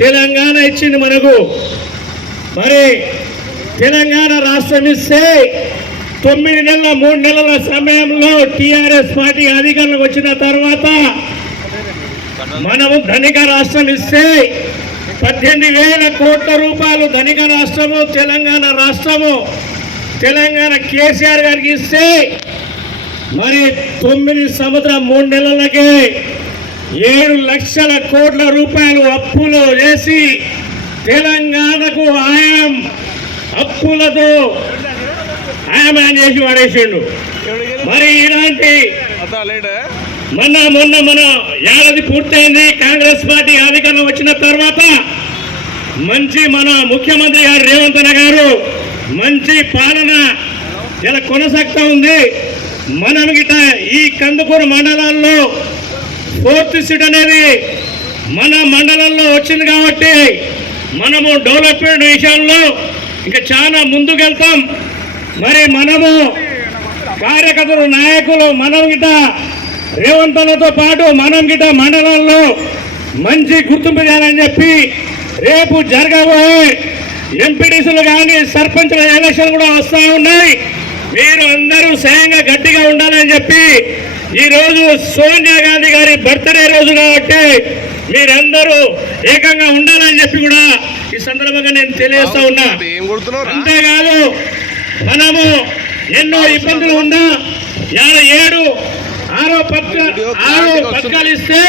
తెలంగాణ ఇచ్చింది మనకు. మరి తెలంగాణ రాష్ట్రం ఇస్తే 9 నెలల 3 నెలల సమయంలో టీఆర్ఎస్ పార్టీ అధికారంలోకి వచ్చిన తర్వాత మనము ధనిక రాష్ట్రం ఇస్తే 18,000 కోట్ల రూపాయలు ధనిక రాష్ట్రము తెలంగాణ రాష్ట్రము తెలంగాణ కేసీఆర్ గారికి ఇస్తే మరి 9 సంవత్సరం 3 నెలలకే 7 లక్షల కోట్ల రూపాయలు అప్పులు చేసి తెలంగాణకు ఆయాం అప్పులతో ఆయామాన్ చేసి వాడేసిండు. మరి ఇలాంటి మొన్న మన ఏడాది పూర్తయింది కాంగ్రెస్ పార్టీ అధికారంలో వచ్చిన తర్వాత మంచి మన ముఖ్యమంత్రి గారు రేవంత్ అన్న గారు మంచి పాలన ఇలా కొనసాగుతూ ఉంది. మనం గిట ఈ కందుకూరు మండలాల్లో 4th సీట్ అనేది మన మండలంలో వచ్చింది కాబట్టి మనము డెవలప్మెంట్ విషయంలో ఇంకా చాలా ముందుకెళ్తాం. మరి మనము కార్యకర్తలు నాయకులు మనం గిట రేవంత్ అన్నతో పాటు మనం గిట మండలంలో మంచి గుర్తింపు చేయాలని చెప్పి రేపు జరగబోయే ఎంపీటీసీలు కానీ సర్పంచ్ల ఎలక్షన్ కూడా వస్తూ ఉన్నాయి. మీరు అందరూ స్వయంగా గట్టిగా ఉండాలని చెప్పి ఈరోజు సోనియా గాంధీ గారి బర్త్డే రోజు కాబట్టి మీరందరూ ఏకంగా ఉండాలని చెప్పి కూడా ఈ సందర్భంగా నేను తెలియజేస్తా ఉన్నా. అంతేకాదు మనము ఎన్నో ఇబ్బందులు ఉన్నా 7 పథకాలు ఇస్తే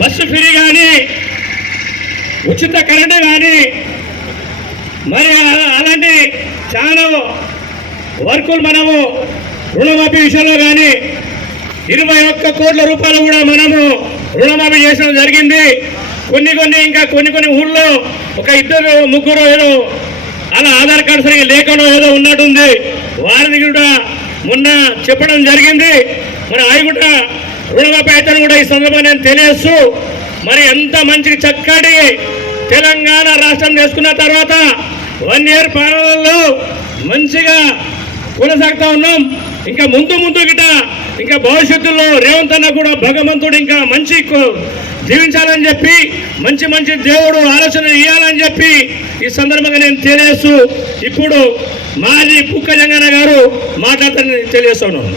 బస్సు ఫ్రీ కానీ ఉచిత కరెంటు కానీ మరి అలాంటి చాలా వర్కులు మనము రుణమాఫీ విషయంలో కానీ 21 కోట్ల రూపాయలు కూడా మనము రుణమాఫీ చేయడం జరిగింది. కొన్ని ఊళ్ళో ఒక 2-3 ఏదో అలా ఆధార్ కార్డు సరిగ్గా లేకనో ఏదో ఉన్నట్టుంది. వారిని కూడా మొన్న చెప్పడం జరిగింది. మరి అవి కూడా రుణమాఫీ అయితే కూడా ఈ సందర్భంగా నేను తెలియజేస్తూ మరి ఎంత మంచి చక్కటి తెలంగాణ రాష్ట్రం చేసుకున్న తర్వాత 1 ఇయర్ పాలనలో మంచిగా కొనసాగుతా ఉన్నాం. ఇంకా ముందు గిట ఇంకా భవిష్యత్తులో రేవంత్ అన్న కూడా భగవంతుడు ఇంకా మంచి జీవించాలని చెప్పి మంచి దేవుడు ఆలోచన ఇవ్వాలని చెప్పి ఈ సందర్భంగా నేను తెలియజేస్తూ ఇప్పుడు మాజీ పుక్క జంగన్న గారు మాట్లాడతారని తెలియజేస్తున్నాను.